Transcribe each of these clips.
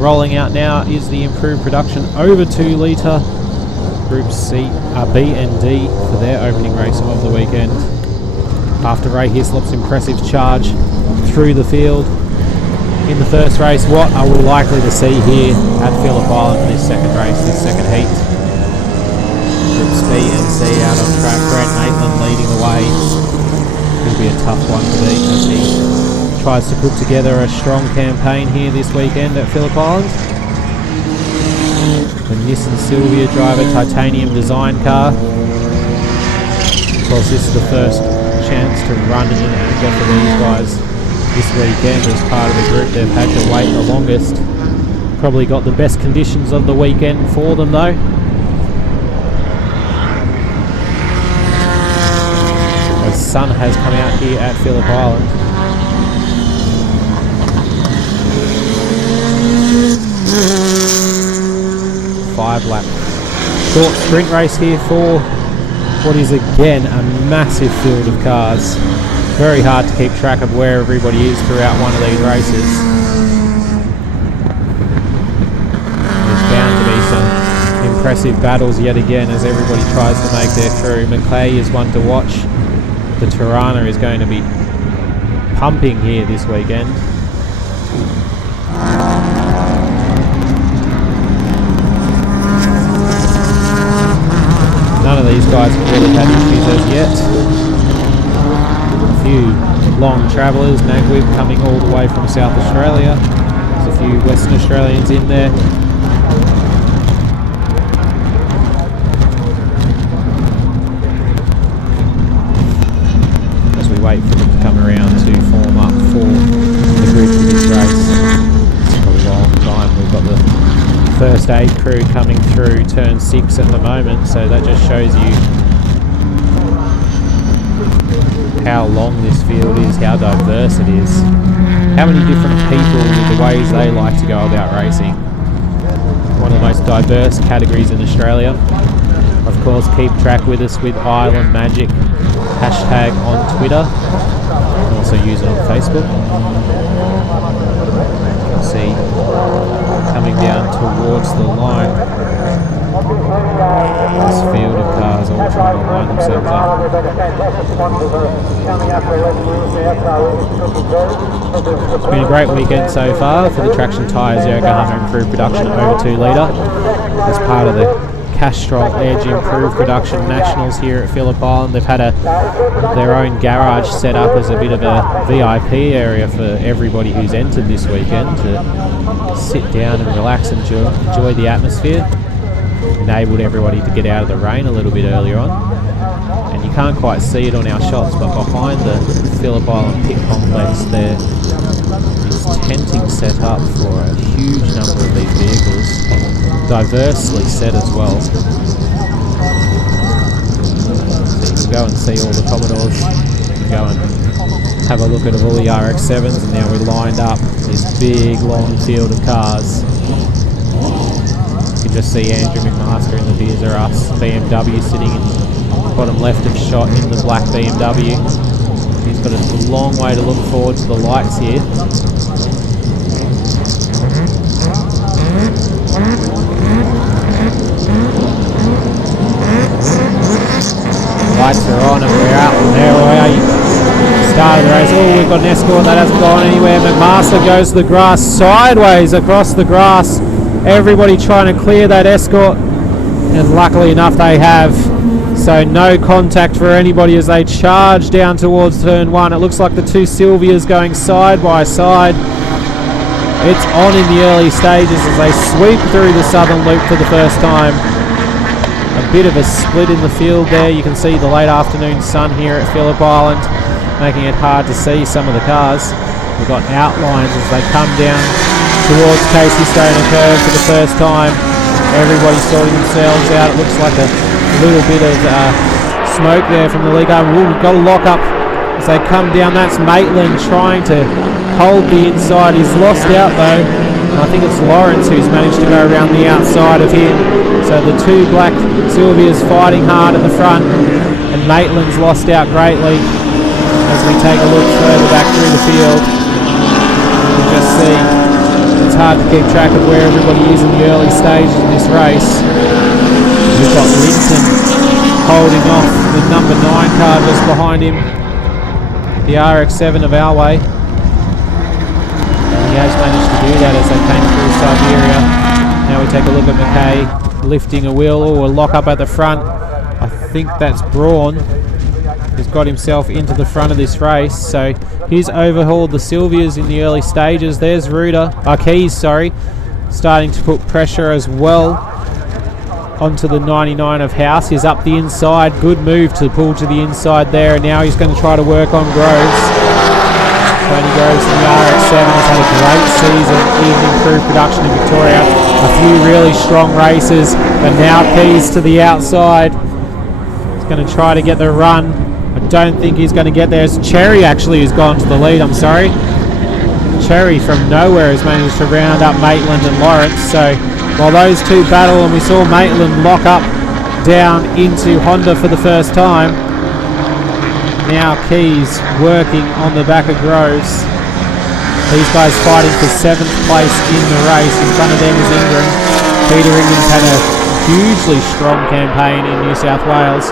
Rolling out now is the improved production over 2 litre. Group C, B and D for their opening race of the weekend. After Ray Hislop's impressive charge through the field in the first race, what are we likely to see here at Phillip Island for this second race, this second heat? Groups B and C out on track. Grant Maitland leading the way. It'll be a tough one to beat as he tries to put together a strong campaign here this weekend at Phillip Island. The Nissan Silvia driver, titanium design car. Of course, this is the first chance to run in anger for these guys this weekend as part of the group. They've had to wait the longest. Probably got the best conditions of the weekend for them though. The sun has come out here at Phillip Island. Five-lap short sprint race here for what is again a massive field of cars. Very hard to keep track of where everybody is throughout one of these races. There's bound to be some impressive battles yet again as everybody tries to make their through. McClay is one to watch. The Tirana is going to be pumping here this weekend. None of these guys have really had issues as yet. A few long travellers, Nagwib coming all the way from South Australia. There's a few Western Australians in there. As we wait for them to come around to form up for the group for this race. It's a long time. We've got the first aid crew coming through turn 6 at the moment, so that just shows you how long this field is, how diverse it is, how many different people with the ways they like to go about racing. One of the most diverse categories in Australia. Of course, keep track with us with Island Magic hashtag on Twitter. You can also use it on Facebook. You can see coming down towards the line, this field of cars all trying to line themselves up. It's been a great weekend so far for the Traction Tyres Yokohama improved production over 2 litre as part of the Castrol Edge improved production nationals here at Phillip Island. They've had their own garage set up as a bit of a VIP area for everybody who's entered this weekend to sit down and relax and enjoy the atmosphere. Enabled everybody to get out of the rain a little bit earlier on. And you can't quite see it on our shots, but behind the Phillip Island pit complex there is tenting set up for a huge number of these vehicles, diversely set as well. So you can go and see all the Commodores, you can go and have a look at all the RX-7s, and now we're lined up this big long field of cars. You can just see Andrew McMaster in the Beers Are Us BMW sitting in the bottom left of shot in the black BMW. He's got a long way to look forward to the lights here. Lights are on and we're out. There we are. Start of the race. Oh, we've got an escort that hasn't gone anywhere. McMaster goes to the grass, sideways across the grass. Everybody trying to clear that escort, and luckily enough they have. So no contact for anybody as they charge down towards turn 1. It looks like the two Silvias going side by side. It's on in the early stages as they sweep through the southern loop for the first time. A bit of a split in the field there. You can see the late afternoon sun here at Phillip Island, making it hard to see some of the cars. We've got outlines as they come down towards Casey Stoner Curve for the first time. Everybody sorting themselves out. It looks like a little bit of smoke there from the lead car. We've got a lock up as they come down. That's Maitland trying to hold the inside. He's lost out though. And I think it's Lawrence who's managed to go around the outside of him. So the two black Silvias fighting hard at the front, and Maitland's lost out greatly. As we take a look further back through the field, you can just see the it's hard to keep track of where everybody is in the early stages of this race. We've got Litre holding off the number 9 car just behind him, the RX-7 of our way. He has managed to do that as they came through Siberia. Now we take a look at McKay lifting a wheel or a lock up at the front. I think that's Braun. He's got himself into the front of this race, so he's overhauled the Sylvias in the early stages. There's Keys, starting to put pressure as well onto the 99 of House. He's up the inside. Good move to pull to the inside there, and now he's going to try to work on Groves. Tony Groves in the RX-7 has had a great season, evening crew production in Victoria. A few really strong races, but now Keys to the outside. He's going to try to get the run. I don't think he's going to get there. It's Cherry actually who's gone to the lead, Cherry from nowhere has managed to round up Maitland and Lawrence. So while those two battle, and we saw Maitland lock up down into Honda for the first time, now Keys working on the back of Groves. These guys fighting for 7th place in the race. In front of them is Ingram. Peter Ingram's had a hugely strong campaign in New South Wales,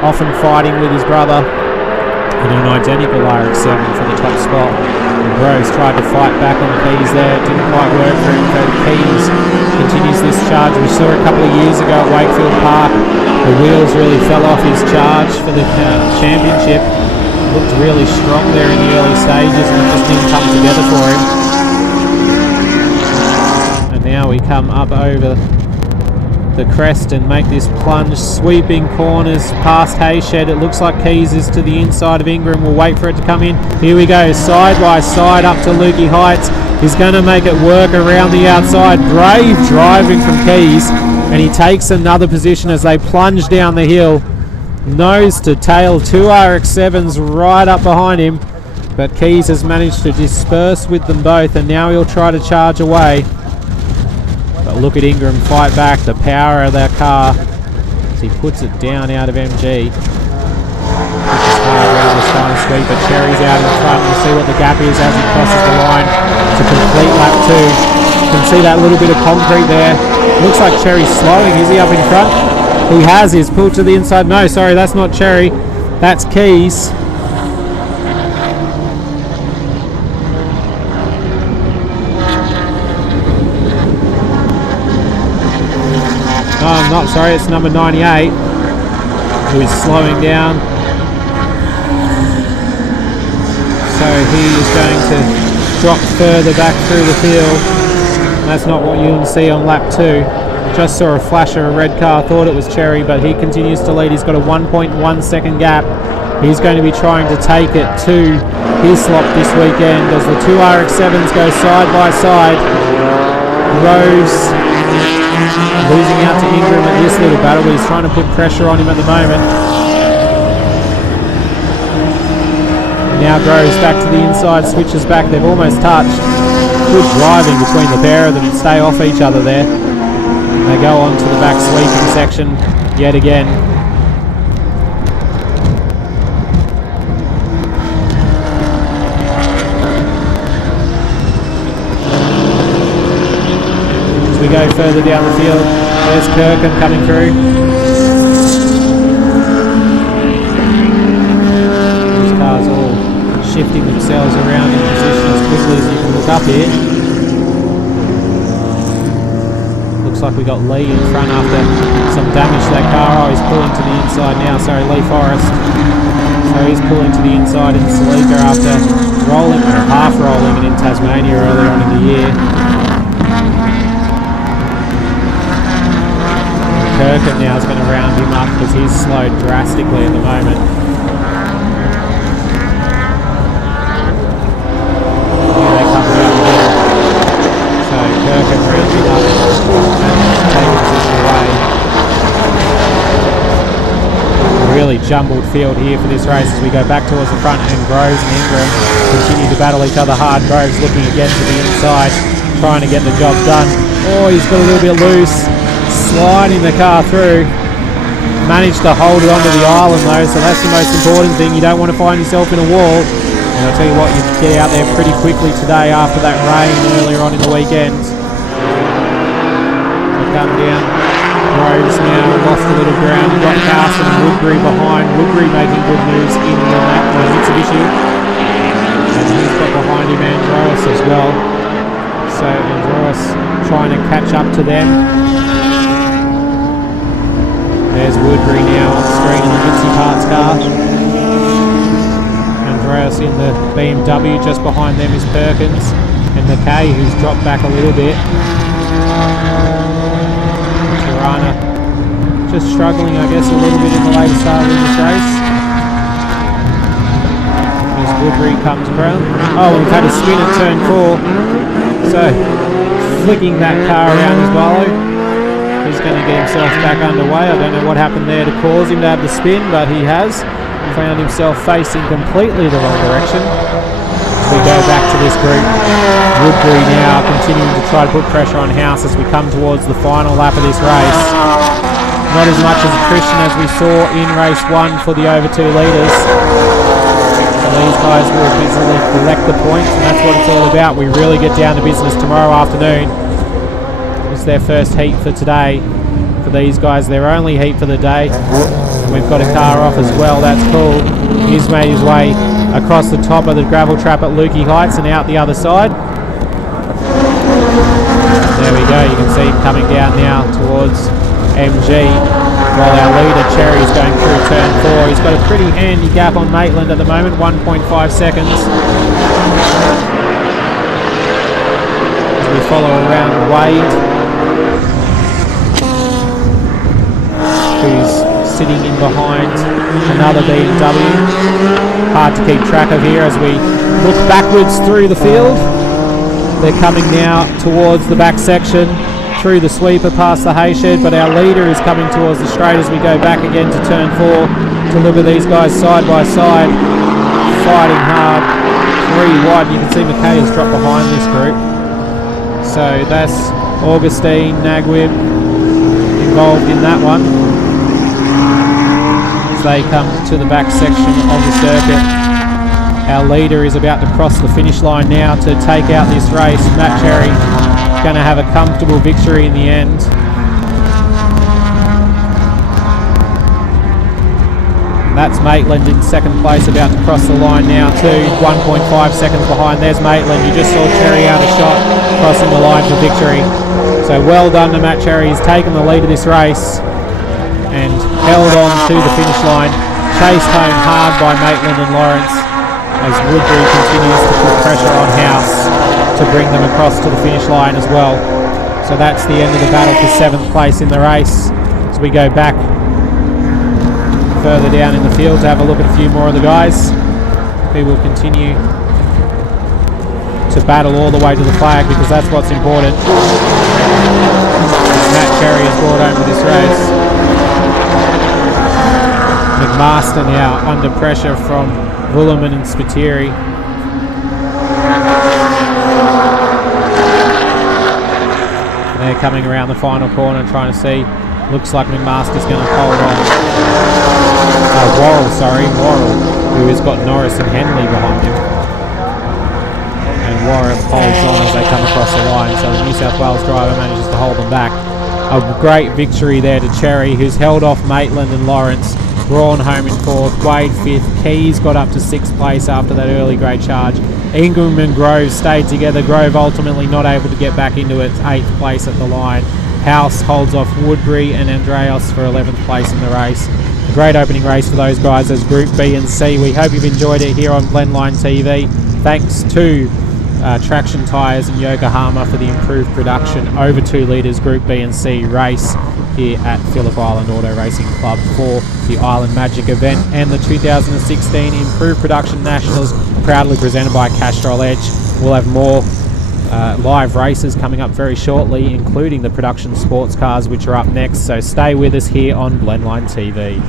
often fighting with his brother in an identical RX-7 for the top spot. And Groves tried to fight back on Keys there. It didn't quite work for him. So Keys continues this charge. We saw a couple of years ago at Wakefield Park. The wheels really fell off his charge for the championship. Looked really strong there in the early stages, and it just didn't come together for him. And now we come up over the crest and make this plunge, sweeping corners past Hayshed. It looks like Keys is to the inside of Ingram. We'll wait for it to come in. Here we go, side by side up to Lukey Heights. He's going to make it work around the outside. Brave driving from Keys, and he takes another position as they plunge down the hill. Nose to tail, 2 RX-7s right up behind him, but Keys has managed to disperse with them both, and now he'll try to charge away. But look at Ingram fight back, the power of that car as he puts it down out of MG. Pushes hard around the spine sweep, but Cherry's out in front. We'll see what the gap is as he crosses the line to complete lap 2. You can see that little bit of concrete there. Looks like Cherry's slowing. Is he up in front? He has. He's pulled to the inside. No, sorry, that's not Cherry. That's Keys. No, I'm not sorry. It's number 98 who is slowing down. So he is going to drop further back through the field. That's not what you'll see on lap 2. Just saw a flash of a red car, thought it was Cherry, but he continues to lead. He's got a 1.1 second gap. He's going to be trying to take it to Hislop this weekend as the 2 RX-7s go side by side. Groves losing out to Ingram at this little battle, but he's trying to put pressure on him at the moment. Now Groves back to the inside, switches back. They've almost touched. Good driving between the pair of them, stay off each other there. They go on to the back sweeping section yet again. As we go further down the field, there's Kirkham coming through. These cars all shifting themselves around in position as quickly as you can look up here. Looks like we got Lee in front after some damage to that car. Oh, he's pulling to the inside now. Sorry, Lee Forrest. So he's pulling to the inside in Salika after rolling, or half rolling it in Tasmania earlier on in the year. Kirkham now is going to round him up because he's slowed drastically at the moment. Here they come around the hill. So Kirkham rounds him up and taking position away. A really jumbled field here for this race as we go back towards the front, and Groves and Ingram continue to battle each other hard. Groves looking again to the inside, trying to get the job done. Oh, he's got a little bit loose, sliding the car through. Managed to hold it onto the island though, so that's the most important thing. You don't want to find yourself in a wall. And I'll tell you what, you get out there pretty quickly today after that rain earlier on in the weekend. So come down. Groves now lost a little ground. You've got Carson and Woodbury behind. Woodbury making good moves in the Mitsubishi. And he's got behind him Andros as well. So Andros trying to catch up to them. There's Woodbury now on the screen in the Mitzi Parts car. Andreas in the BMW. Just behind them is Perkins and McKay, who's dropped back a little bit. Tirana just struggling, I guess, a little bit in the later start of this race. As Woodbury comes around. Oh, we've had a spin at turn 4. So, flicking that car around as well. He's going to get himself back underway. I don't know what happened there to cause him to have the spin, but he has found himself facing completely the wrong direction. We go back to this group. Woodbury now continuing to try to put pressure on House as we come towards the final lap of this race. Not as much as attrition as we saw in race 1 for the over 2 litres. So these guys will easily collect the points, and that's what it's all about. We really get down to business tomorrow afternoon. It's their first heat for today. For these guys, their only heat for the day. And we've got a car off as well, that's cool. He's made his way across the top of the gravel trap at Lukey Heights and out the other side. There we go, you can see him coming down now towards MG, while our leader Cherry is going through turn 4. He's got a pretty handy gap on Maitland at the moment, 1.5 seconds. As we follow around Wade, who's sitting in behind another BMW. Hard to keep track of here as we look backwards through the field. They're coming now towards the back section through the sweeper past the hay shed, but our leader is coming towards the straight as we go back again to turn 4 to look at these guys side by side, fighting hard. 3 wide. You can see McKay has dropped behind this group. So that's Augustine, Nagwib involved in that one. As they come to the back section of the circuit. Our leader is about to cross the finish line now to take out this race. Matt Cherry going to have a comfortable victory in the end. That's Maitland in second place, about to cross the line now too. 1.5 seconds behind. There's Maitland. You just saw Cherry out a shot, crossing the line for victory. So well done to Matt Cherry. He's taken the lead of this race and held on to the finish line. Chased home hard by Maitland and Lawrence as Woodbury continues to put pressure on House to bring them across to the finish line as well. So that's the end of the battle for 7th place in the race. As we go back further down in the field to have a look at a few more of the guys who will continue to battle all the way to the flag, because that's what's important. Matt Cherry has brought home with this race. McMaster now under pressure from Woolerman and Spiteri. They're coming around the final corner trying to see. Looks like McMaster's going to hold on. Worrell, who has got Norris and Henley behind him. And Worrell holds on as they come across the line, so the New South Wales driver manages to hold them back. A great victory there to Cherry, who's held off Maitland and Lawrence. Braun home in 4th, Wade 5th, Keys got up to 6th place after that early great charge. Ingram and Grove stayed together. Grove ultimately not able to get back into its 8th place at the line. House holds off Woodbury and Andreas for 11th place in the race. A great opening race for those guys as Group B and C. We hope you've enjoyed it here on Blendline TV. Thanks to Traction Tyres in Yokohama for the improved production over 2 litres Group B and C race here at Phillip Island Auto Racing Club for the Island Magic event and the 2016 Improved Production Nationals, proudly presented by Castrol Edge. We'll have more live races coming up very shortly, including the production sports cars, which are up next, so stay with us here on Blendline TV.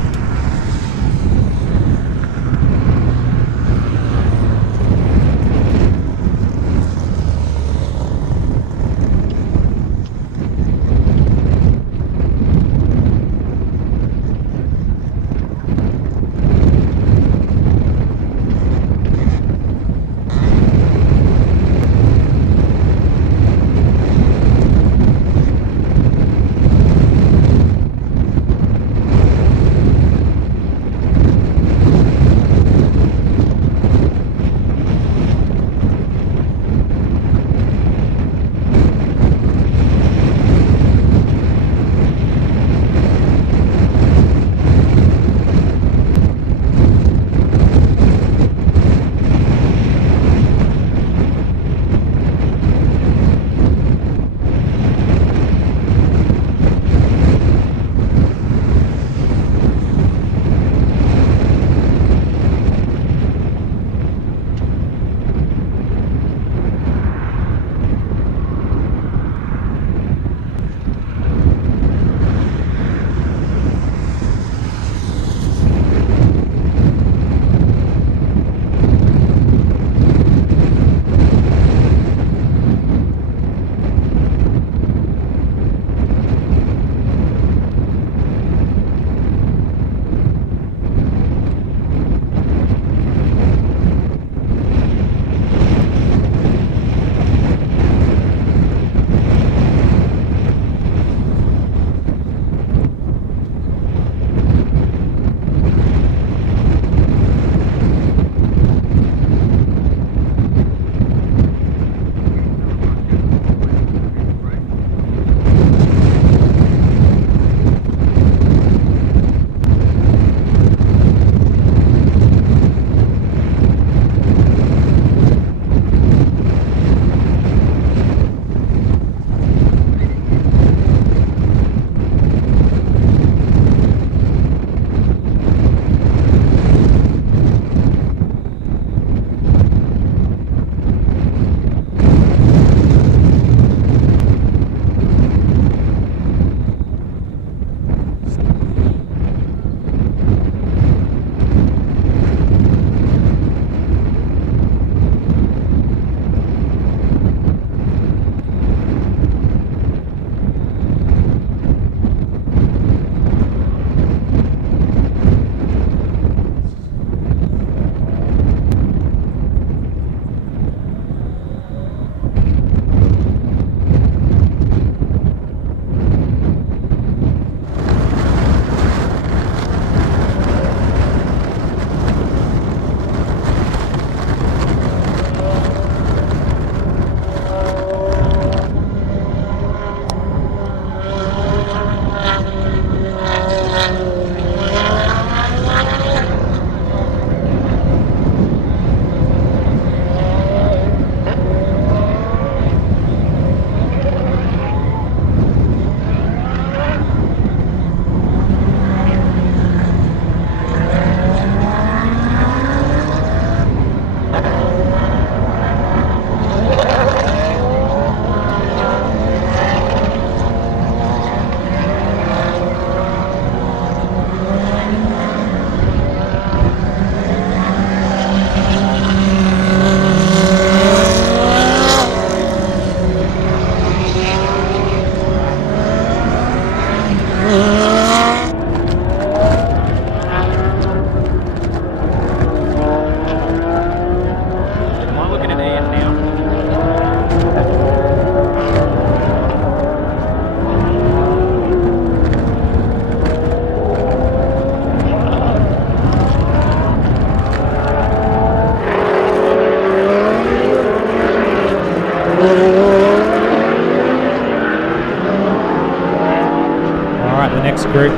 Right, the next group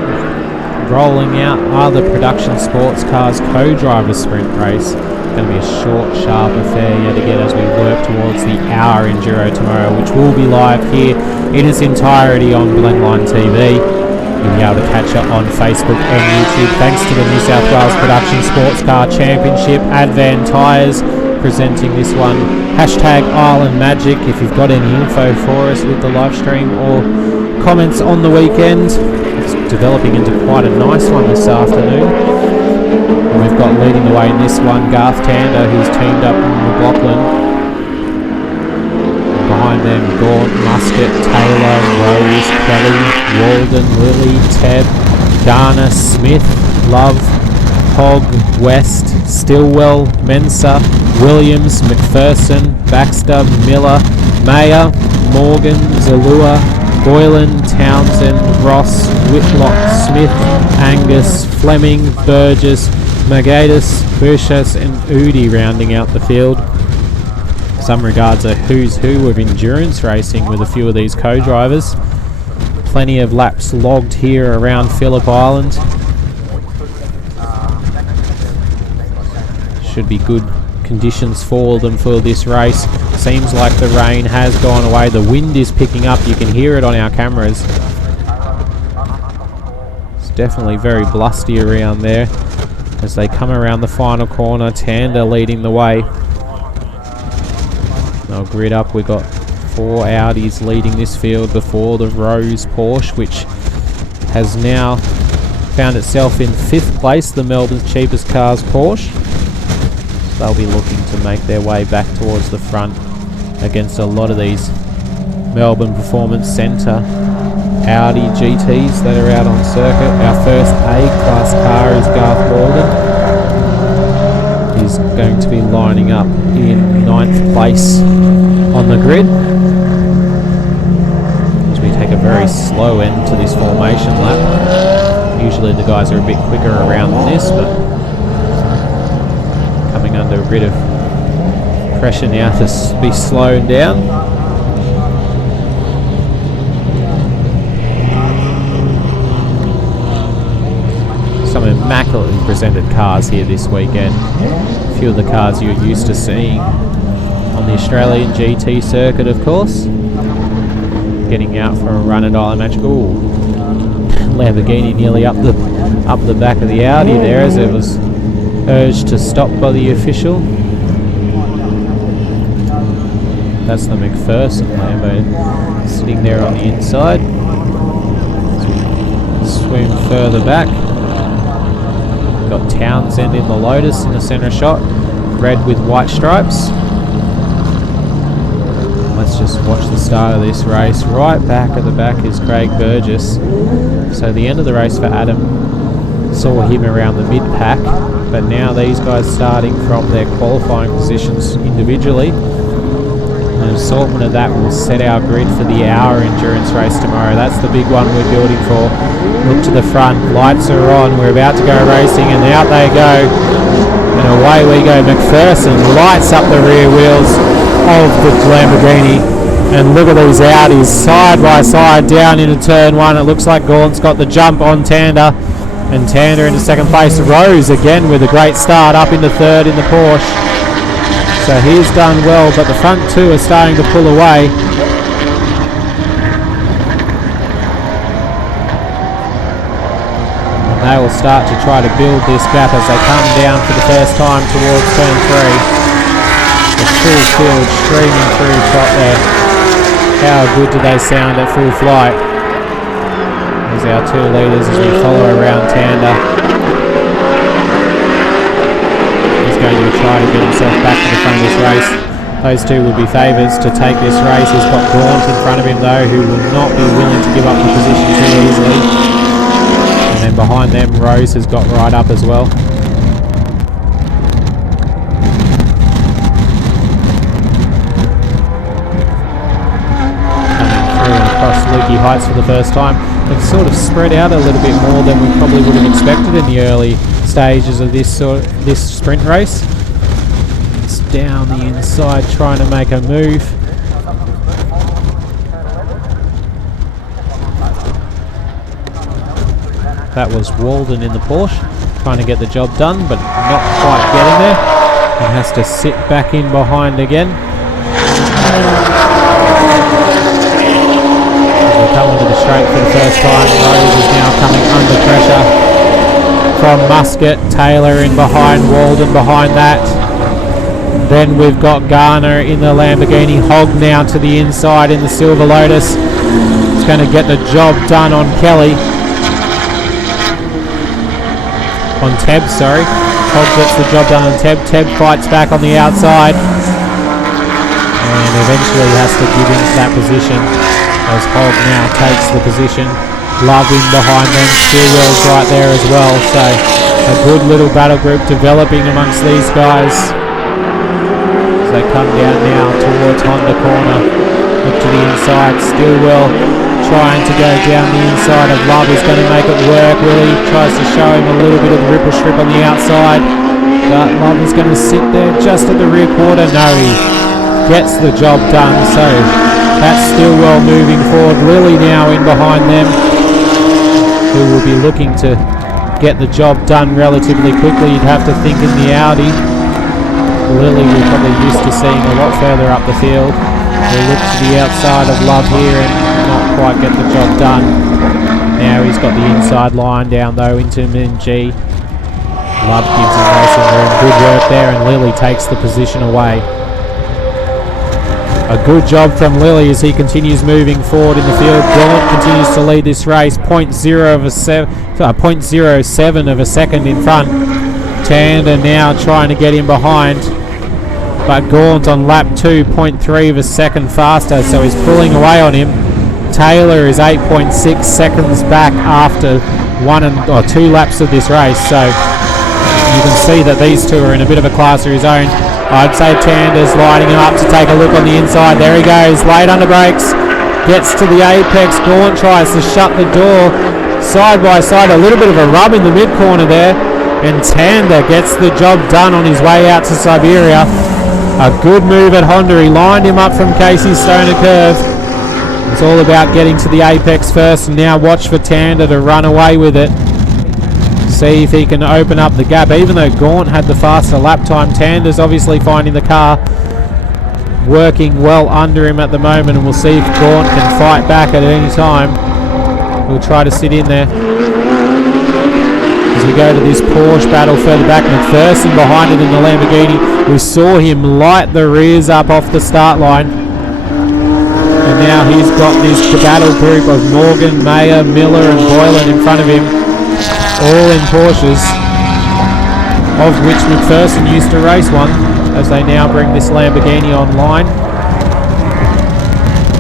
rolling out are the Production Sports Cars co-driver sprint race. Going to be a short, sharp affair yet again as we work towards the hour enduro tomorrow, which will be live here in its entirety on Blendline TV. You'll be able to catch it on Facebook and YouTube thanks to the New South Wales Production Sports Car Championship. Advan Tyres presenting this one. Hashtag Island Magic if you've got any info for us with the live stream or comments on the weekend. It's developing into quite a nice one this afternoon. And we've got leading the way in this one Garth Tander, who's teamed up with McLaughlin. Behind them Gaunt, Muscat, Taylor, Rose, Kelly, Walden, Lilly, Tebb, Garner, Smith, Love, Hogg, West, Stillwell, Mensa, Williams, McPherson, Baxter, Miller, Mayer, Morgan, Zalua, Boylan, Townsend, Ross, Whitlock, Smith, Angus, Fleming, Burgess, Magatus, Bushas and Udi rounding out the field. Some regards a who's who of endurance racing with a few of these co-drivers. Plenty of laps logged here around Phillip Island. Should be good conditions for them for this race. Seems like the rain has gone away. The wind is picking up. You can hear it on our cameras. It's definitely very blusty around there as they come around the final corner. Tander leading the way. I'll grid up. We've got 4 Audis leading this field before the Rose Porsche, which has now found itself in 5th place, the Melbourne's cheapest cars Porsche. So they'll be looking to make their way back towards the front against a lot of these Melbourne Performance Centre Audi GTs that are out on circuit. Our first A-class car is Garth Walden. He's going to be lining up in 9th place on the grid as we take a very slow end to this formation lap. Usually the guys are a bit quicker around than this, but coming under a bit of pressure now to be slowed down. Some immaculately presented cars here this weekend. A few of the cars you're used to seeing on the Australian GT circuit, of course. Getting out for a run at Island Magic. Ooh, Lamborghini nearly up the back of the Audi there as it was urged to stop by the official. That's the McPherson Lambo sitting there on the inside. Swim further back. Got Townsend in the Lotus in the centre shot, red with white stripes. Let's just watch the start of this race. Right back at the back is Craig Burgess. So the end of the race for Adam saw him around the mid-pack, but now these guys starting from their qualifying positions individually. An assortment of that will set our grid for the hour endurance race tomorrow. That's the big one we're building for. Look to the front, lights are on, we're about to go racing and out they go. And away we go. McPherson lights up the rear wheels of the Lamborghini. And look at these Audis side by side down into turn 1. It looks like Gaunt's got the jump on Tander. And Tander into 2nd place. Rose again with a great start up into 3rd in the Porsche. So he's done well, but the front 2 are starting to pull away. And they will start to try to build this gap as they come down for the first time towards turn 3. The full field streaming through top there. How good do they sound at full flight? There's our 2 leaders as we follow around Tander. Going to try to get himself back to the front of this race. Those 2 will be favourites to take this race. He's got Gaunt in front of him though, who will not be willing to give up the position too easily. And then behind them Rose has got right up as well. Coming through and across Lukey Heights for the first time. They've sort of spread out a little bit more than we probably would have expected in the early stages of this sprint race. It's down the inside trying to make a move. That was Walden in the Porsche, trying to get the job done, but not quite getting there. And has to sit back in behind again. As they come into the straight for the first time, Rose is now coming under pressure from Muscat. Taylor in behind, Walden behind that. Then we've got Garner in the Lamborghini. Hogg now to the inside in the Silver Lotus. He's going to get the job done on Kelly. On Teb, sorry. Hogg gets the job done on Teb. Teb fights back on the outside. And eventually has to give into that position as Hogg now takes the position. Love in behind them. Stillwell's right there as well. So a good little battle group developing amongst these guys. As they come down now towards Honda corner. Look to the inside. Stillwell trying to go down the inside of Love. Is going to make it work. Willie tries to show him a little bit of the ripple strip on the outside, but Love is going to sit there just at the rear quarter. No, he gets the job done. So that's Stillwell moving forward. Lilly now in behind them, who will be looking to get the job done relatively quickly. You'd have to think in the Audi. Lilly we're probably used to seeing a lot further up the field. We'll look to the outside of Love here and not quite get the job done. Now he's got the inside line down though into MG. Love gives him racing room. Good work there, and Lilly takes the position away. A good job from Lilly as he continues moving forward in the field. Gaunt continues to lead this race. 0.07 of a second in front. Tander now trying to get in behind. But Gaunt on lap 2, 0.3 of a second faster, so he's pulling away on him. Taylor is 8.6 seconds back after 2 laps of this race, so you can see that these two are in a bit of a class of his own. I'd say Tander's lining him up to take a look on the inside. There he goes, late under brakes, gets to the apex. Gaunt tries to shut the door side by side, a little bit of a rub in the mid corner there, and Tander gets the job done on his way out to Siberia. A good move at Honda. He lined him up from Casey Stoner curve. It's all about getting to the apex first, and now watch for Tander to run away with it. See if he can open up the gap. Even though Gaunt had the faster lap time, Tander's obviously finding the car working well under him at the moment, and we'll see if Gaunt can fight back at any time. We'll try to sit in there. As we go to this Porsche battle further back, McPherson behind it in the Lamborghini. We saw him light the rears up off the start line. And now he's got this battle group of Morgan, Mayer, Miller and Boylan in front of him. All in Porsches, of which McPherson used to race one, as they now bring this Lamborghini online.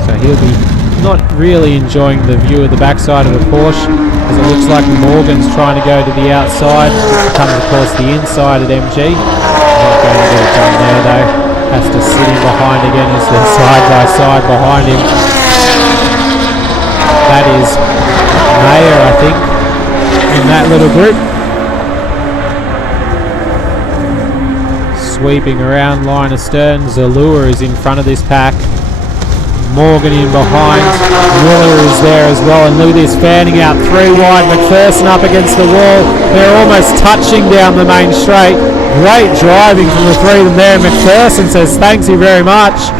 So he'll be not really enjoying the view of the backside of the Porsche, as it looks like Morgan's trying to go to the outside. Comes across the inside at MG. Not going to get it done there though. Has to sit in behind again as they're side by side behind him. That is Mayer, I think, in that little group. Sweeping around line astern. Zalua is in front of this pack. Morgan in behind. Miller is there as well, and look at this, fanning out 3 wide. McPherson up against the wall. They're almost touching down the main straight. Great driving from the 3 of them there. McPherson says thanks you very much.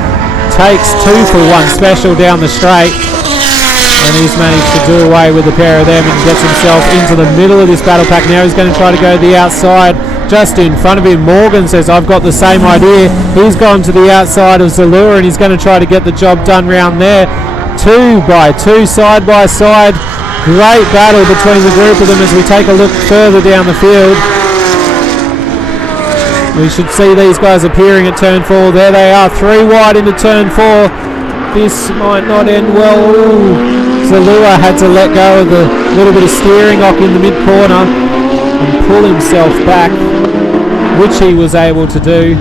Takes 2 for 1 special down the straight, and he's managed to do away with a pair of them and gets himself into the middle of this battle pack. Now he's going to try to go to the outside. Just in front of him, Morgan says I've got the same idea. He's gone to the outside of Zalura, and he's going to try to get the job done round there. 2 by 2, side by side. Great battle between the group of them as we take a look further down the field. We should see these guys appearing at turn 4. There they are, 3 wide into turn 4. This might not end well. Ooh. Zalura had to let go of the little bit of steering off in the mid corner and pull himself back, which he was able to do,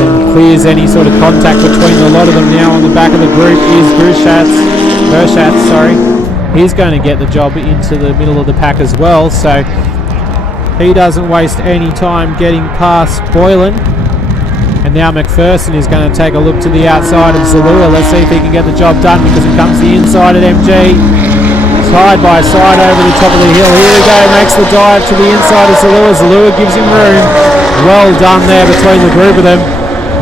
and clears any sort of contact between a lot of them. Now on the back of the group is Burschatz, sorry. He's going to get the job into the middle of the pack as well, so he doesn't waste any time getting past Boylan. And now McPherson is going to take a look to the outside of Zalua. Let's see if he can get the job done, because he comes the inside at MG. Side by side over the top of the hill. Here we go, makes the dive to the inside of Zalua. Zalua gives him room. Well done there between the group of them.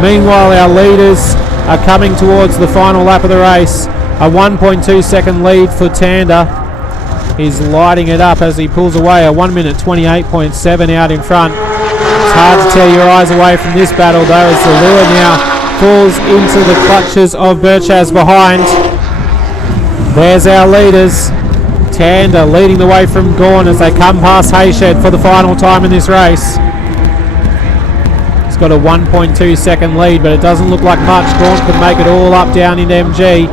Meanwhile, our leaders are coming towards the final lap of the race. A 1.2 second lead for Tander. He's lighting it up as he pulls away. A 1 minute 28.7 out in front. It's hard to tear your eyes away from this battle though, as Zalua now falls into the clutches of Birchaz behind. There's our leaders. Tander leading the way from Gawn as they come past Hayshed for the final time in this race. He's got a 1.2 second lead, but it doesn't look like much. Gawn could make it all up down into MG.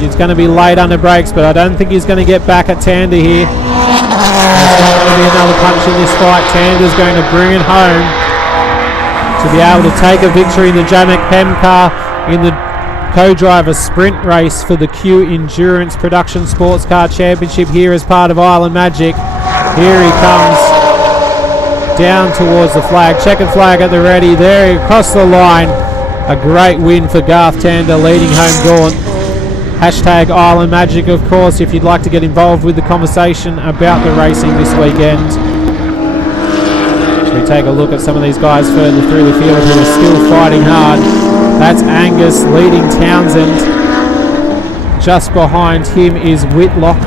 He's going to be late under brakes, but I don't think he's going to get back at Tander here. There's not going to be another punch in this fight. Tander's going to bring it home to be able to take a victory in the Jamek Pem car in the co-driver sprint race for the Q Endurance Production Sports Car Championship here as part of Island Magic. Here he comes down towards the flag. Checkered flag at the ready. There across the line. A great win for Garth Tander leading home Gaunt. Hashtag Island Magic, of course, if you'd like to get involved with the conversation about the racing this weekend. We take a look at some of these guys further through the field who are still fighting hard. That's Angus leading Townsend. Just behind him is Whitlock.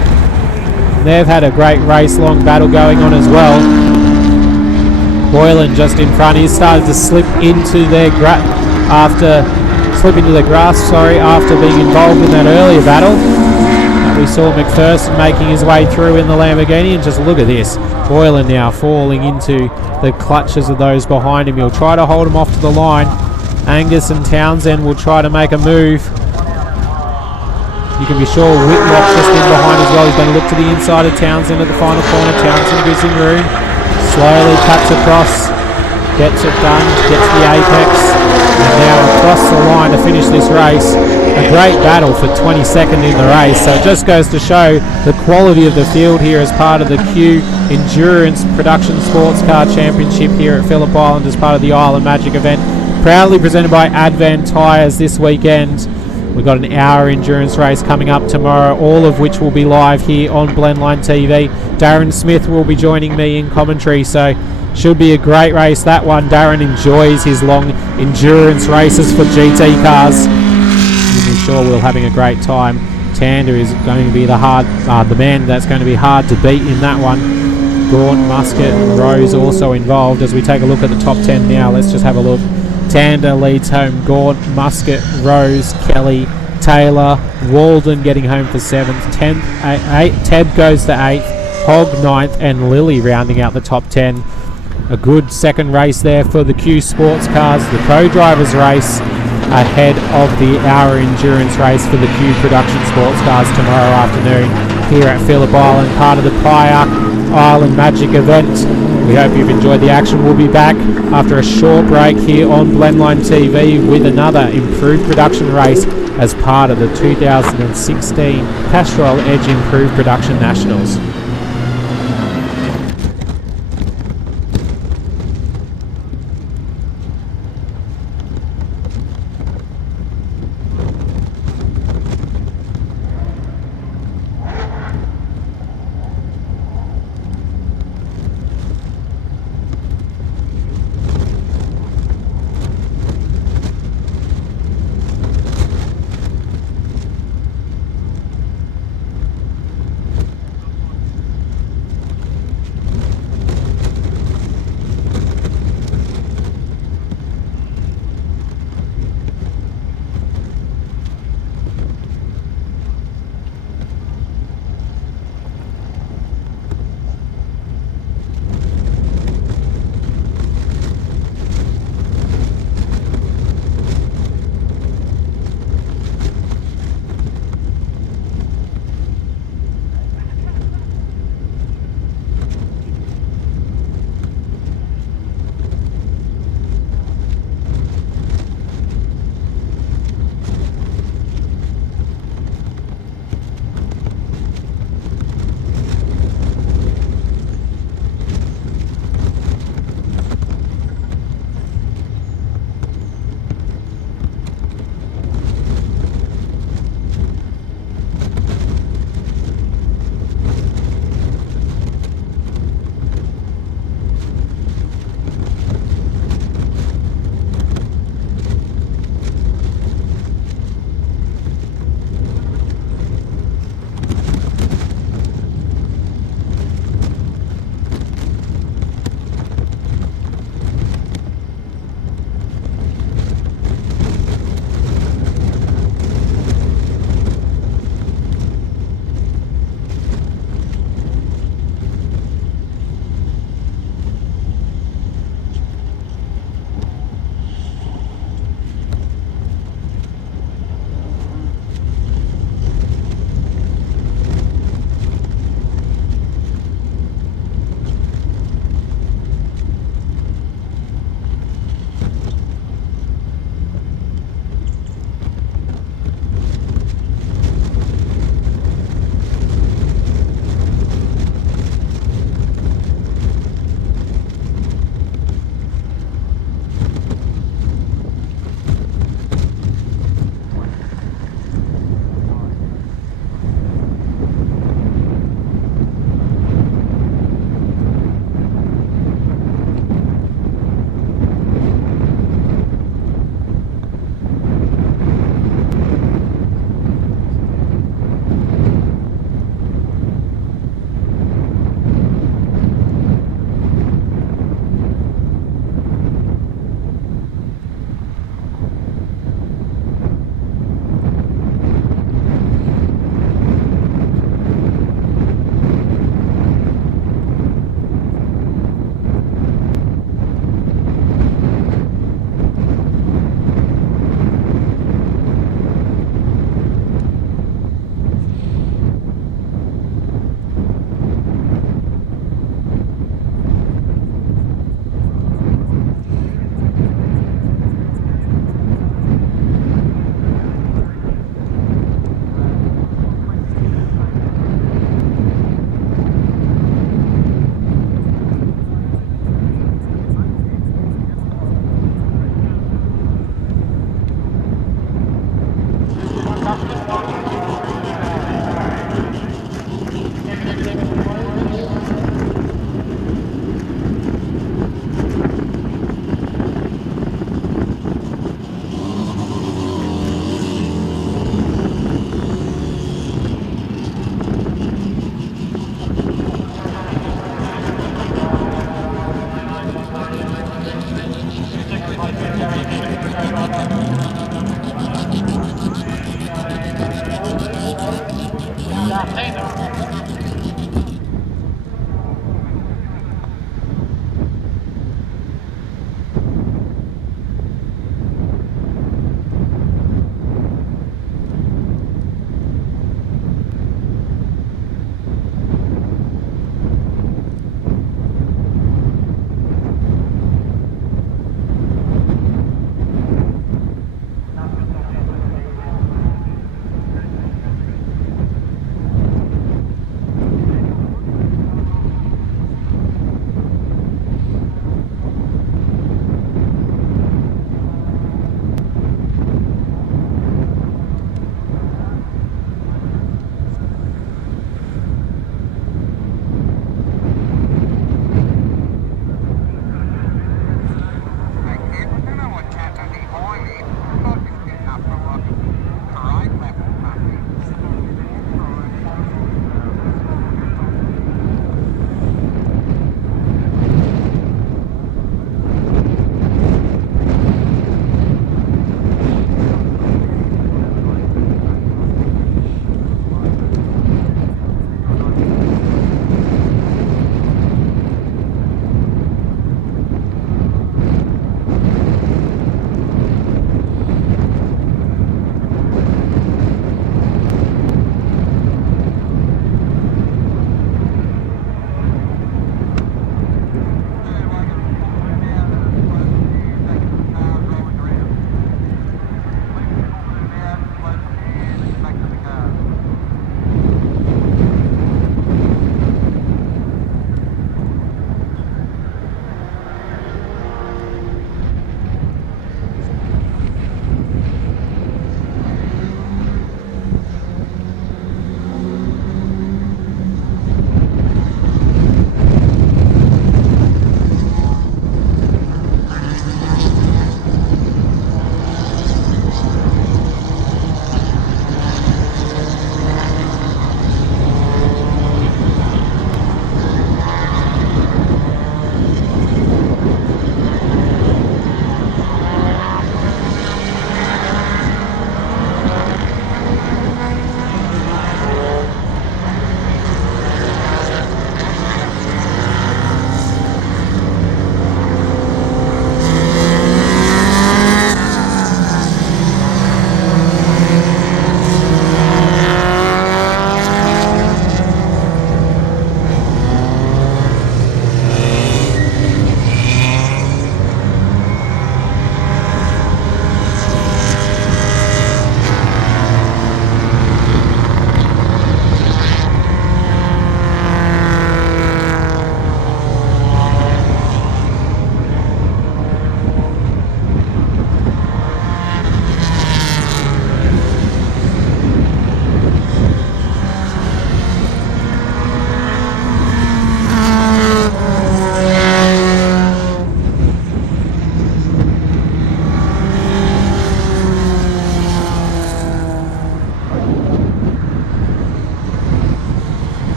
They've had a great race-long battle going on as well. Boylan just in front. He's started to slip into their grass after being involved in that earlier battle. We saw McPherson making his way through in the Lamborghini, and just look at this. Boylan now falling into the clutches of those behind him. He'll try to hold him off to the line. Angus and Townsend will try to make a move. You can be sure Whitlock just in behind as well. He's going to look to the inside of Townsend at the final corner. Townsend gives him room. Slowly cuts across. Gets it done. Gets the apex. And now across the line to finish this race. A great battle for 22nd in the race. So it just goes to show the quality of the field here as part of the Q Endurance Production Sports Car Championship here at Phillip Island as part of the Island Magic event. Proudly presented by Advan Tyres this weekend. We've got an hour endurance race coming up tomorrow, all of which will be live here on Blendline TV. Darren Smith will be joining me in commentary, so should be a great race, that one. Darren enjoys his long endurance races for GT cars. I'm sure we're having a great time. Tander is going to be the man that's going to be hard to beat in that one. Gaunt, Musket, Rose also involved. As we take a look at the top 10 now, let's just have a look. Tander leads home. Gaunt, Musket, Rose, Kelly, Taylor, Walden getting home for 7th. 10th, 8th. Teb goes to 8th. Hogg 9th, and Lily rounding out the top 10. A good second race there for the Q Sports Cars. The co-drivers race ahead of the hour endurance race for the Q Production Sports Cars tomorrow afternoon here at Phillip Island, part of the Kayak Island Magic event. We hope you've enjoyed the action. We'll be back after a short break here on Blendline TV with another improved production race as part of the 2016 Castrol Edge Improved Production Nationals.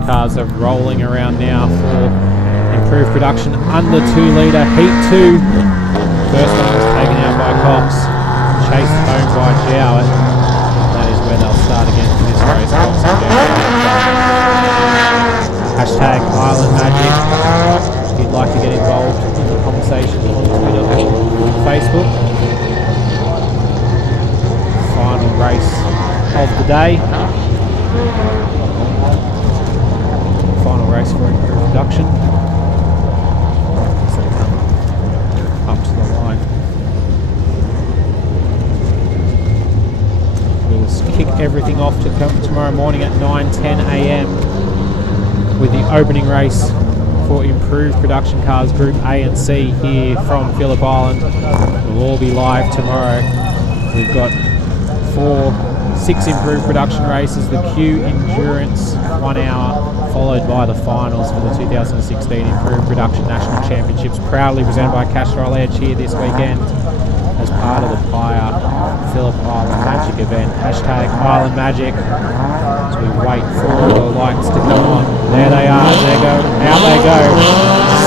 the cars are rolling around now for improved production under 2 litre. Heat 2. First one was taken out by Cox, chased home by Jowett. That is where they'll start again for this race. Cox and Jowett. Hashtag Island Magic. If you'd like to get involved in the conversation on Twitter or Facebook. Final race of the day. Final race for improved production. So come up to the line. We'll kick everything off to come tomorrow morning at 9:10 a.m. with the opening race for improved production cars Group A and C here from Phillip Island. We'll all be live tomorrow. We've got 6 improved production races, the Q Endurance 1 hour, followed by the finals for the 2016 Improved Production National Championships, proudly presented by Castrol Edge here this weekend as part of the Pyre Phillip Island Magic event. Hashtag Island Magic as we wait for the lights to come on. There they are, there go, out they go.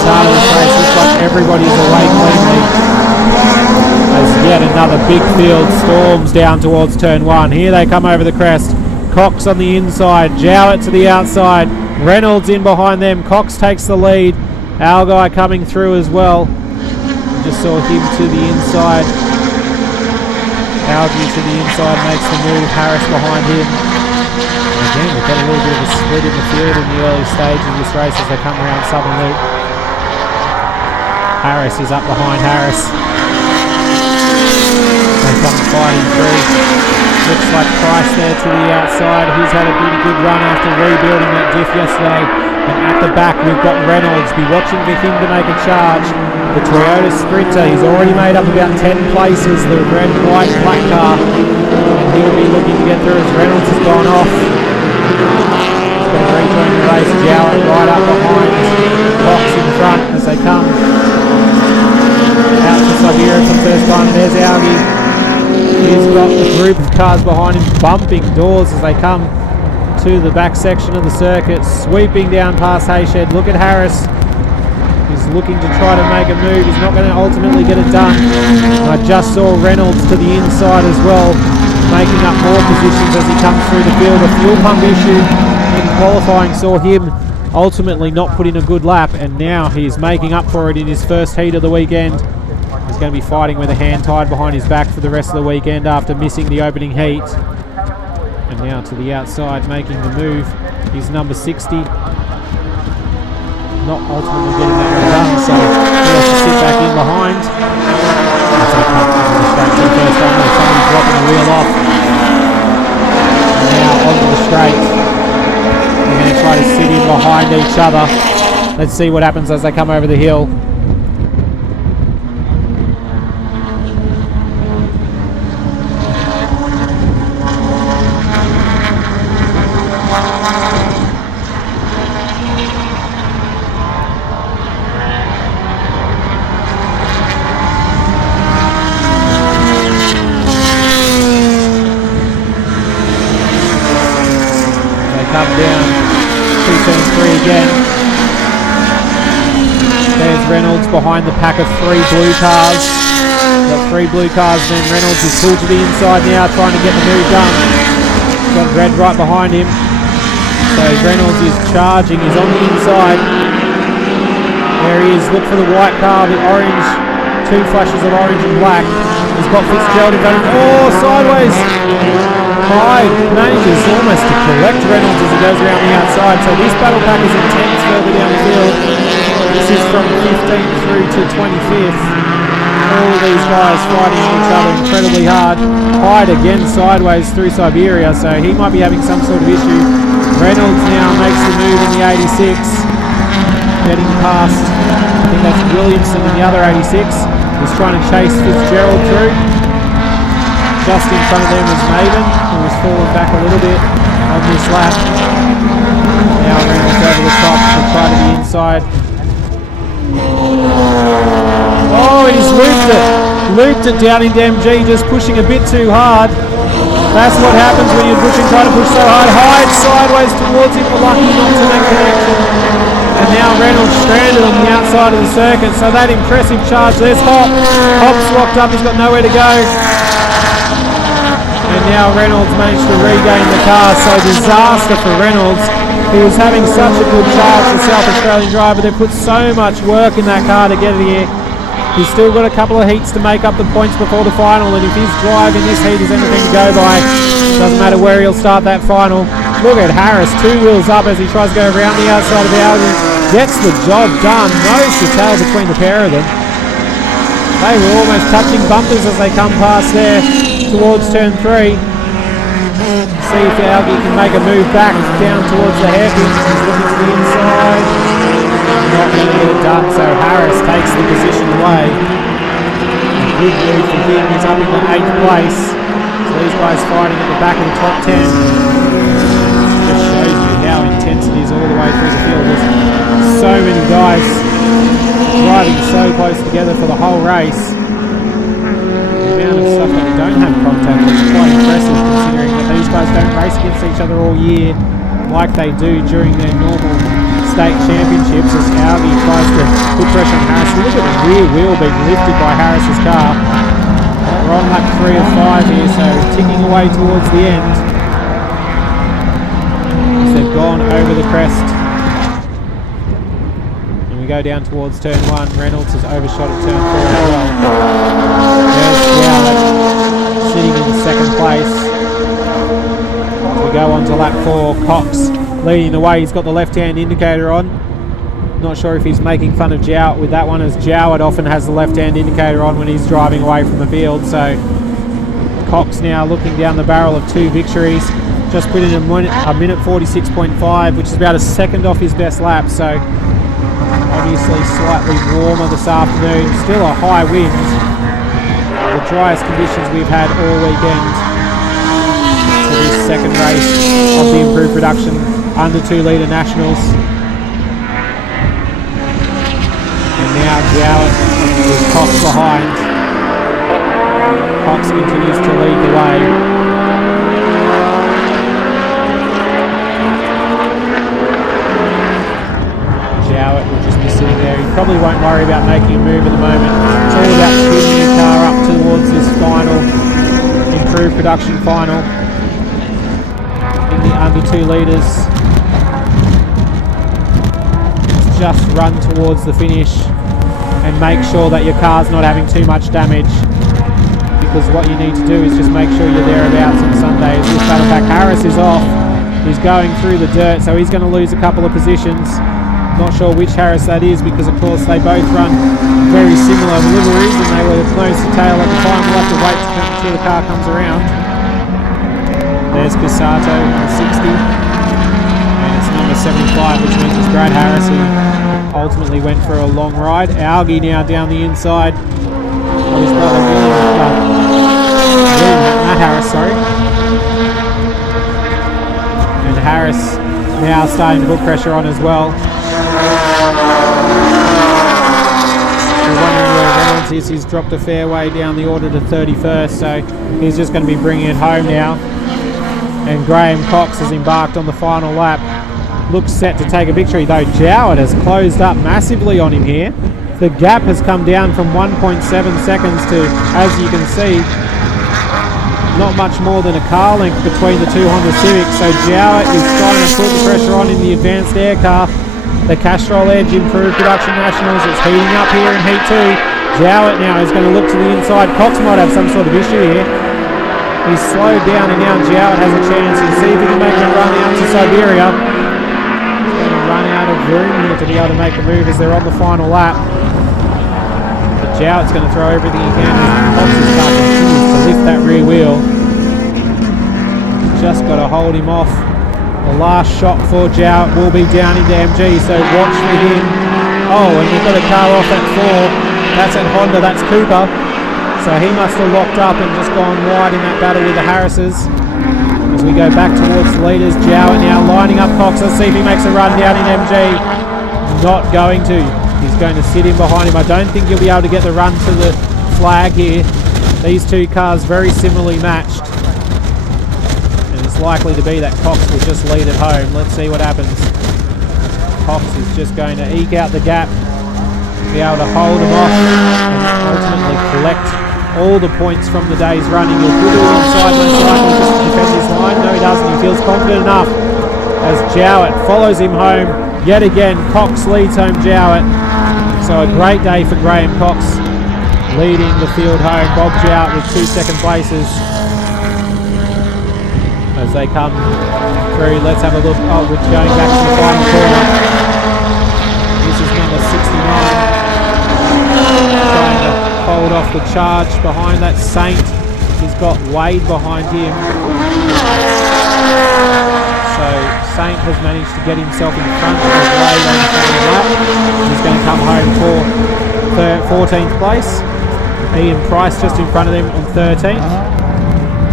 Start of this race, looks like everybody's away cleanly. As yet another big field storms down towards turn 1. Here they come over the crest. Cox on the inside, Jowett to the outside, Reynolds in behind them. Cox takes the lead. Algai coming through as well. Just saw him to the inside. Algie to the inside makes the move. Harris behind him. And again, we've got a little bit of a split in the field in the early stages of this race as they come around Southern Loop. Harris is up behind Harris. They come fighting through. Looks like Price there to the outside. He's had a pretty good run after rebuilding that diff yesterday. And at the back we've got Reynolds. Be watching for him to make a charge. The Toyota Sprinter, he's already made up about 10 places. The red, white, black car. And he'll be looking to get through as Reynolds has gone off. He's going to rejoin the race. Jowett right up behind. Cox in front as they come out to Siberia for the first time. There's Algie. He's got a group of cars behind him bumping doors as they come to the back section of the circuit, sweeping down past Hayshed. Look at Harris. He's looking to try to make a move. He's not going to ultimately get it done. And I just saw Reynolds to the inside as well, making up more positions as he comes through the field. A fuel pump issue in qualifying saw him ultimately not put in a good lap, and now he's making up for it in his first heat of the weekend. He's going to be fighting with a hand tied behind his back for the rest of the weekend after missing the opening heat. And now to the outside making the move is number 60. Not ultimately getting that one done, so he has to sit back in behind. As they come over the straight for the first time, there's somebody dropping the wheel off. And now onto the straight. They're going to try to sit in behind each other. Let's see what happens as they come over the hill. Come down, 273 again. There's Reynolds behind the pack of 3 blue cars. Got 3 blue cars, then Reynolds is pulled to the inside now, trying to get the move done. Got red right behind him. So Reynolds is charging, he's on the inside. There he is, look for the white car, the orange, 2 flashes of orange and black. He's got Fitzgerald in front of him. Oh, sideways! Hyde manages almost to collect Reynolds as he goes around the outside. So this battle pack is intense further down the field. This is from 15th through to 25th. All of these guys fighting each other incredibly hard. Hyde again sideways through Siberia, so he might be having some sort of issue. Reynolds now makes the move in the 86. Getting past, I think that's Williamson in the other 86. He's trying to chase Fitzgerald through. Just in front of them is Maven, who has fallen back a little bit on this lap. Now Reynolds over the top to try to the inside. Oh, he's looped it down into MG, just pushing a bit too hard. That's what happens when you're pushing, trying to push so hard. Hyde sideways towards him, but lucky not to make connection. And now Reynolds stranded on the outside of the circuit. So that impressive charge. There's Hop. Hop's locked up. He's got nowhere to go. And now Reynolds managed to regain the car. So disaster for Reynolds. He was having such a good charge, the South Australian driver. They put so much work in that car to get it here. He's still got a couple of heats to make up the points before the final, and if his drive in this heat is anything to go by, doesn't matter where he'll start that final. Look at Harris, 2 wheels up as he tries to go around the outside of the Audi. Gets the job done, nose to tail between the pair of them. They were almost touching bumpers as they come past there towards turn 3. See if Algie can make a move back down towards the hairpins. He's looking to the inside. Not going to get it done, so Harris takes the position away. A good move for him. He's up in the 8th place. So these guys fighting at the back of the top 10. Just shows you how intense it is all the way through the field. There's so many guys driving so close together for the whole race. The amount of stuff that don't have contact is quite impressive, considering that these guys don't race against each other all year like they do during their normal state championships, as Algie tries to put pressure on Harris. Look at the rear wheel being lifted by Harris's car. We're on lap 3 of 5 here, so ticking away towards the end. As they've gone over the crest. And we go down towards turn 1. Reynolds has overshot at turn 4 as well. There's Jowett sitting in the 2nd place. We go on to lap 4. Cox leading the way. He's got the left-hand indicator on. Not sure if he's making fun of Jowett with that one, as Jowett often has the left-hand indicator on when he's driving away from the field. So Cox now looking down the barrel of 2 victories. Just put in a minute 46.5, which is about a second off his best lap. So obviously slightly warmer this afternoon. Still a high wind. The driest conditions we've had all weekend. This second race of the improved production under 2 litre nationals. And now Jowett with Cox behind. Cox continues to lead the way. Jowett will just be sitting there. He probably won't worry about making a move at the moment. It's all about spinning the car up towards this final, improved production final. In the under 2 litres. Just run towards the finish and make sure that your car's not having too much damage, because what you need to do is just make sure you're thereabouts on Sundays. This battle pack, Harris is off. He's going through the dirt, so he's going to lose a couple of positions. Not sure which Harris that is, because of course they both run very similar liveries and they were nose to tail at the time. We'll have to wait until the car comes around. There's Pisato in the 60, and it's number 75, which means it's Brad Harris, who ultimately went for a long ride. Algie now down the inside of his brother Matt Harris, sorry. And Harris now starting to put pressure on as well. We're wondering where Reynolds is. He's dropped a fair way down the order to 31st, so he's just going to be bringing it home now. And Graham Cox has embarked on the final lap. Looks set to take a victory, though Jowett has closed up massively on him here. The gap has come down from 1.7 seconds to, as you can see, not much more than a car length between the 2 Honda Civics. So Jowett is trying to put the pressure on in the advanced air car. The Castrol Edge Improved Production Nationals is heating up here in Heat 2. Jowett now is going to look to the inside. Cox might have some sort of issue here. He's slowed down and now Jowett has a chance. He'll see if he can make a run out to Siberia. He's going to run out of room here to be able to make a move as they're on the final lap. But Jowett's going to throw everything he can as Cox's car continues to lift that rear wheel. Just got to hold him off. The last shot for Jowett will be down into MG, so watch for him. Oh, and we've got a car off at 4. That's at Honda, that's Cooper. So he must have locked up and just gone wide in that battle with the Harrises. As we go back towards the leaders, Jowett now lining up Cox. Let's see if he makes a run down in MG. Not going to. He's going to sit in behind him. I don't think he'll be able to get the run to the flag here. These two cars very similarly matched. it's likely to be that Cox will just lead it home. Let's see what happens. Cox is just going to eke out the gap, be able to hold him off, and ultimately collect all the points from the day's running. He'll put it inside most likely just to defend his line. No, he doesn't. He feels confident enough as Jowett follows him home. Yet again, Cox leads home Jowett. So a great day for Graham Cox, leading the field home. Bob Jowett with 2 second places. As they come through, let's have a look. Oh, we're going back to the final corner. This is number 69. Trying to hold off the charge behind that Saint. He's got Wade behind him. So Saint has managed to get himself in front of Wade on the final lap. He's going to come home for 14th place. Ian Price just in front of them on 13th.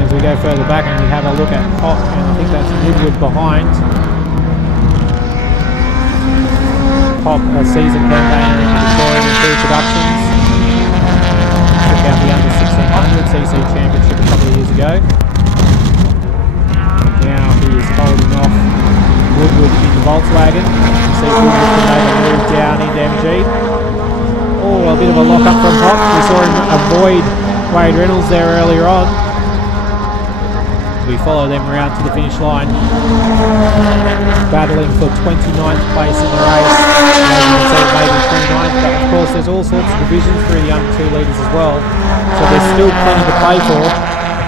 As we go further back and we have a look at Hop, and I think that's Woodward behind. Hop, a season campaigner in Victorian Improved Productions. Took out the under 1600 CC Championship a couple of years ago. Now he is holding off Woodward in the Volkswagen. You see Woodward can make a move down into MG. Oh, a bit of a lock up from Hop. We saw him avoid Wade Reynolds there earlier on. We follow them around to the finish line, battling for 29th place in the race. As you can see, maybe 29th, but of course there's all sorts of divisions through the under 2 litres as well, so there's still plenty to play for.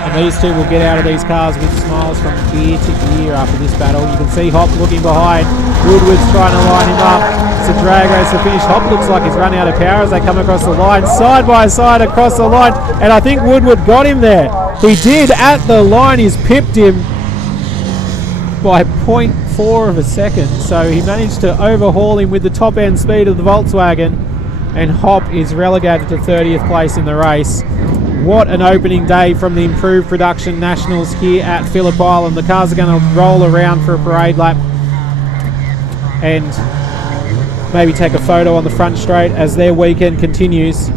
And these two will get out of these cars with smiles from ear to ear after this battle. You can see Hop looking behind. Woodward's trying to line him up. It's a drag race to finish. Hop looks like he's run out of power as they come across the line, side by side across the line. And I think Woodward got him there. He did at the line. He's pipped him by 0.4 of a second. So he managed to overhaul him with the top end speed of the Volkswagen. And Hop is relegated to 30th place in the race. What an opening day from the Improved Production Nationals here at Phillip Island. The cars are going to roll around for a parade lap and maybe take a photo on the front straight as their weekend continues.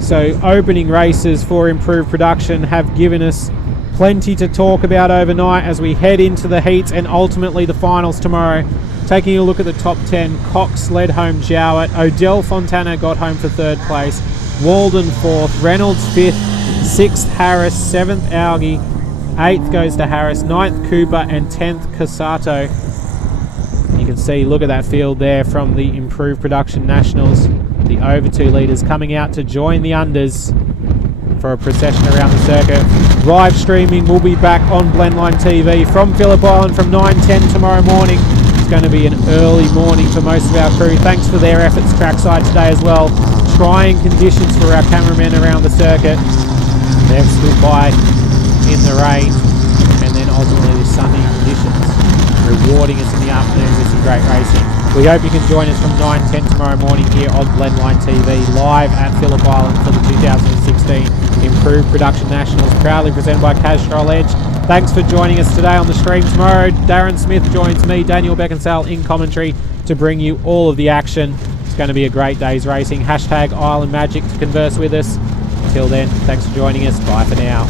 So opening races for Improved Production have given us plenty to talk about overnight as we head into the heats and ultimately the finals tomorrow. Taking a look at the top 10, Cox led home Jowett, Odell Fontana got home for 3rd place, Walden 4th, Reynolds 5th, 6th Harris, 7th Augie, 8th goes to Harris, 9th Cooper and 10th Casato. You can see, look at that field there from the Improved Production Nationals. The over 2 litres coming out to join the unders for a procession around the circuit. Live streaming will be back on Blendline TV from Phillip Island from 9:10 tomorrow morning. It's going to be an early morning for most of our crew. Thanks for their efforts trackside today as well. Trying conditions for our cameramen around the circuit. They've stood by in the rain and then ultimately the sunny conditions, rewarding us in the afternoon with some great racing. We hope you can join us from 9:10 tomorrow morning here on Blendline TV, live at Phillip Island for the 2016 Improved Production Nationals, proudly presented by Castrol Edge. Thanks for joining us today on the stream. Tomorrow, Darren Smith joins me, Daniel Beckinsale, in commentary to bring you all of the action. It's going to be a great day's racing. # Island Magic to converse with us. Until then, thanks for joining us. Bye for now.